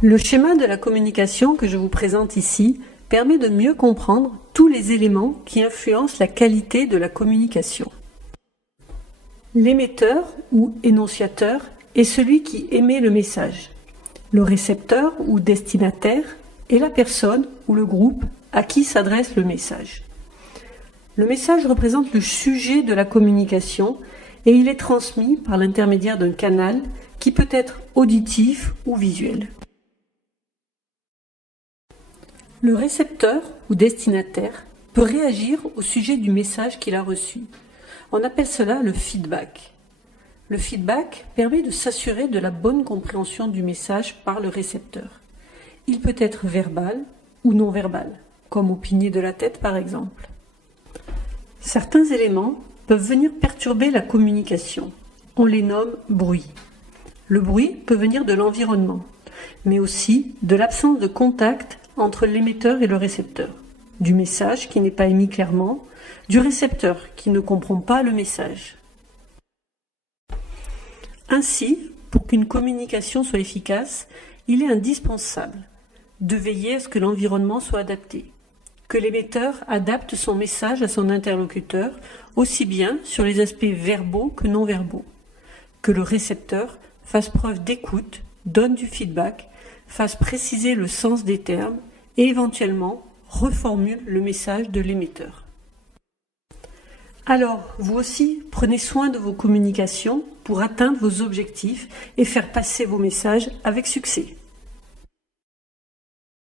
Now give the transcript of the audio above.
Le schéma de la communication que je vous présente ici permet de mieux comprendre tous les éléments qui influencent la qualité de la communication. L'émetteur ou énonciateur est celui qui émet le message. Le récepteur ou destinataire est la personne ou le groupe à qui s'adresse le message. Le message représente le sujet de la communication et il est transmis par l'intermédiaire d'un canal qui peut être auditif ou visuel. Le récepteur ou destinataire peut réagir au sujet du message qu'il a reçu. On appelle cela le feedback. Le feedback permet de s'assurer de la bonne compréhension du message par le récepteur. Il peut être verbal ou non verbal, comme opiner de la tête par exemple. Certains éléments peuvent venir perturber la communication. On les nomme bruit. Le bruit peut venir de l'environnement, mais aussi de l'absence de contact entre l'émetteur et le récepteur, du message qui n'est pas émis clairement, du récepteur qui ne comprend pas le message. Ainsi, pour qu'une communication soit efficace, il est indispensable de veiller à ce que l'environnement soit adapté, que l'émetteur adapte son message à son interlocuteur, aussi bien sur les aspects verbaux que non verbaux, que le récepteur fasse preuve d'écoute, donne du feedback, fasse préciser le sens des termes et éventuellement reformule le message de l'émetteur. Alors, vous aussi, prenez soin de vos communications pour atteindre vos objectifs et faire passer vos messages avec succès.